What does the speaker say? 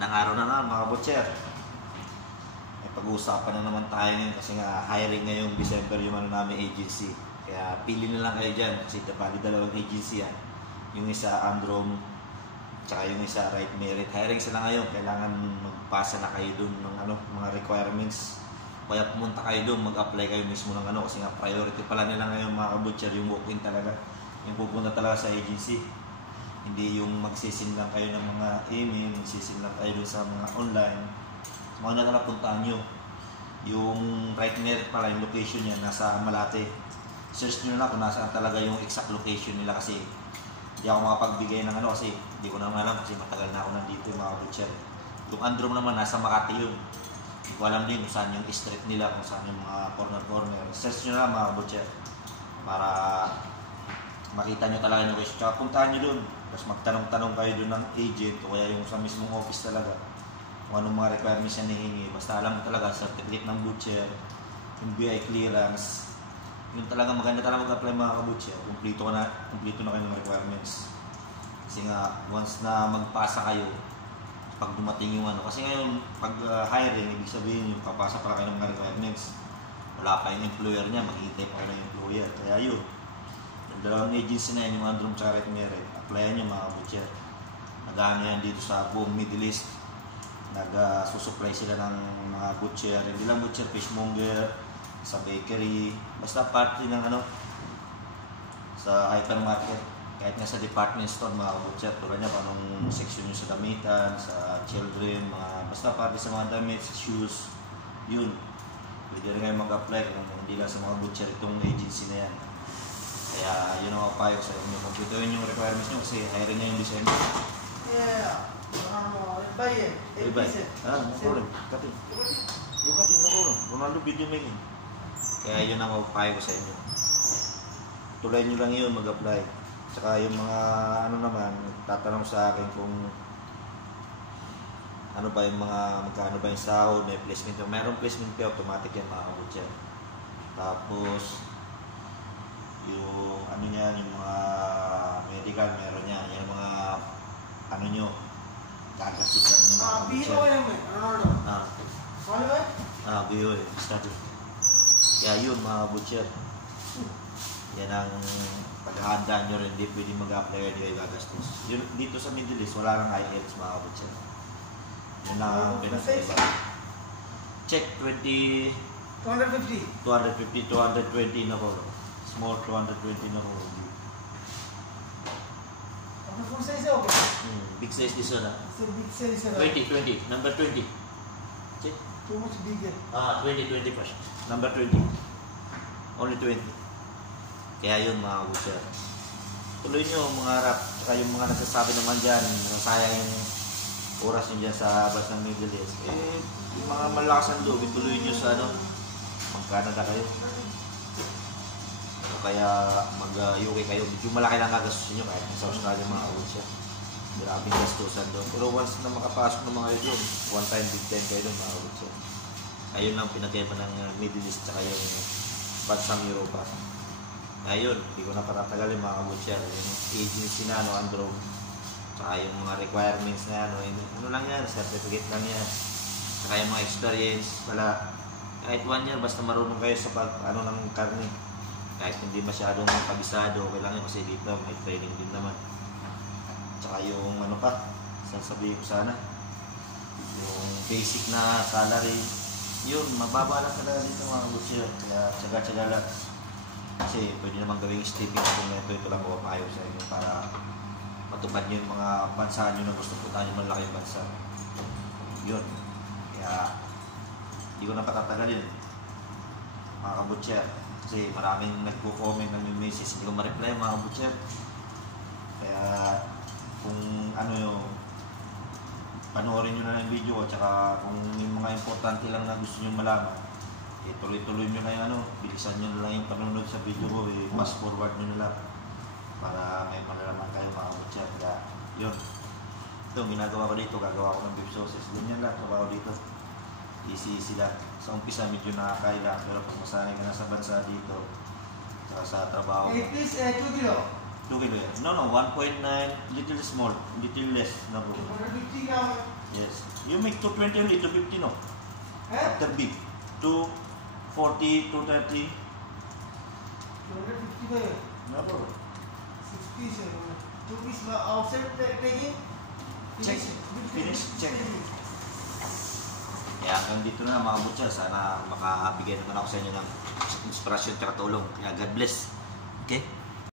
Magandang araw na nga mga butcher. May pag-uusapan na naman tayo ngayon kasi nga hiring ngayong December yung namin agency. Kaya pili na lang kayo dyan kasi bali dalawang agency yan. Yung isa Androm, tsaka yung isa Right Merit. Hiring sila ngayon. Kailangan magpasa na kayo dun ng mga requirements. Kaya pumunta kayo dun, mag-apply kayo mismo ng kasi nga priority pala nila ngayon mga butcher, yung walk-in talaga. Yung pupunta talaga sa agency. Hindi yung magsisin lang kayo ng mga email, magsisin lang kayo sa mga online. Mga nalapuntaan nyo. Yung Right Merit pala, yung location niya, nasa Malate. Search nyo na kung nasaan talaga yung exact location nila kasi hindi ako makapagbigay ng kasi hindi ko naman alam kasi matagal na ako nandito yung mga butcher. Yung Androm naman, nasa Makati yun. Hindi ko alam din kung saan yung street nila, kung saan yung mga corner-corner. Search nyo na mga butcher para makita nyo talaga yung location. Tsaka puntahan nyo dun. Tapos magtanong-tanong kayo doon ng agent o kaya yung sa mismong office talaga kung anong mga requirements na hihingi. Basta alam mo talaga, certificate ng butcher, yung BI clearance, yung talaga maganda talaga mag-apply mga ka-butcher. Kumplito na kayo ng requirements. Kasi nga, once na magpasa kayo, pag dumating yung kasi ngayon, pag hiring, ibig sabihin yung papasa para kayo ng mga requirements. Wala pa yung employer niya, maghihintay pa kayo ng employer. Kaya yun, yung dalawang agency na yun, yung Androm tsaka Right Merit, applyan nyo mga butcher. Nag-ano yan dito sa buong Middle East. Nag-susupply sila ng mga butcher. Hindi lang butcher, fishmonger, sa bakery. Basta party ng sa hypermarket. Kahit nga sa department store mga butcher. Tulad niya pa anong section nyo sa damitan, sa children, basta party sa mga damit, sa shoes. Yun. Pwede rin kayo mag-apply kung hindi lang sa mga butcher itong agency na yan. Kaya yun ang payo sa inyo. Kompletuhin yung requirements nyo kasi hiring nyo yung December. Yeah. Buy. No problem. Cutting. Yung cutting, no problem. Ronaldo video making. Kaya yun ang payo ko sa inyo. Tuloy nyo lang yun, mag-apply. Tsaka yung mga naman, tatanong sa akin kung magkano ba yung sahod, may placement. Mayroong placement pay, automatic yan mga kabutcher. Tapos yung yung mga medical meron niya, yung mga nyo gagastusan ng mga butcher. BO study. Kaya yun mga butcher, yan ang paghahanda nyo rin, hindi pwede mag-apply hindi kayo gagastos. Dito sa Middle East wala lang IELTS mga butcher. Yun lang ang pinag-iba. Check 250, 220 na ko. Small 220 na ko. Full size okay? Big size this one. So big size 20, number 20. Check. Too much bigger. 20 first. Number 20. Only 20. Kaya yun mga butcher. Tuloy nyo mga harap. Saka yung mga nagsasabi naman dyan, sayang yung oras nyo dyan sa abas ng Middle East. Yung mga malakas ang loob, tuloy nyo sa mag-Canada kayo. Kaya mag-UK kayo, medyo malaki lang gagastusin nyo kahit sa Australia mga butcher. Maraming gastusan doon. Pero once na makapasok ng mga yun, one time big time kayo doon mga butcher. Ayun lang pinagkaiba ng Middle East tsaka yung bansang Europa. Ayun, hindi ko na patatagalin mga butcher. Yung agency na Androm, tsaka yung mga requirements na lang yan, certificate lang yan. Tsaka yung mga experience, kahit 1 year basta marunong kayo sa ng karne. Kahit hindi masyadong kabisado, okay lang yun kasi dito may training din naman. Tsaka yung sasabihin ko sana, yung basic na salary, yun, mababa lang talaga dito mga butcher. Kaya tsaga-tsaga lang. Kasi pwede naman gawing stepping kung ito lang ko maayo sa inyo para matupad nyo yung mga bansa nyo na gusto puntahan yung malaking bansa. Yun. Kaya hindi ko na patatagalin mga kabutcher. Kasi maraming nagko-comment ng yung message, hindi ko ma-reply mga butcher. Kaya kung panoorin nyo na ng video ko, tsaka kung yung mga importante lang na gusto nyo malaman, tuloy-tuloy nyo na yung bilisan nyo na lang yung panonood sa video ko, fast forward nyo na lang para may malalaman kayo mga butcher. Kaya yun, ito ginagawa ko dito, gagawa ko ng beef sauces, ganyan lang, trabaho dito. Easy lang. Sa umpisa medyo nakakaila, pero pag masanay ka na sa bansa dito, saka sa trabaho. Please, 2 kilo. 2 kilo yan. No, 1.9, little small, little less na po. 150 grams. Yes. You make 220 only, 250 no? Eh? After big. 240, 230. 255. No problem. 60 sir. 2 piece outside taking. Check. Finish. Check. Kaya hanggang dito na mga butcher. Sana makabigay naman ako sa inyo ng inspirasyon at tulong. Kaya God bless. Okay?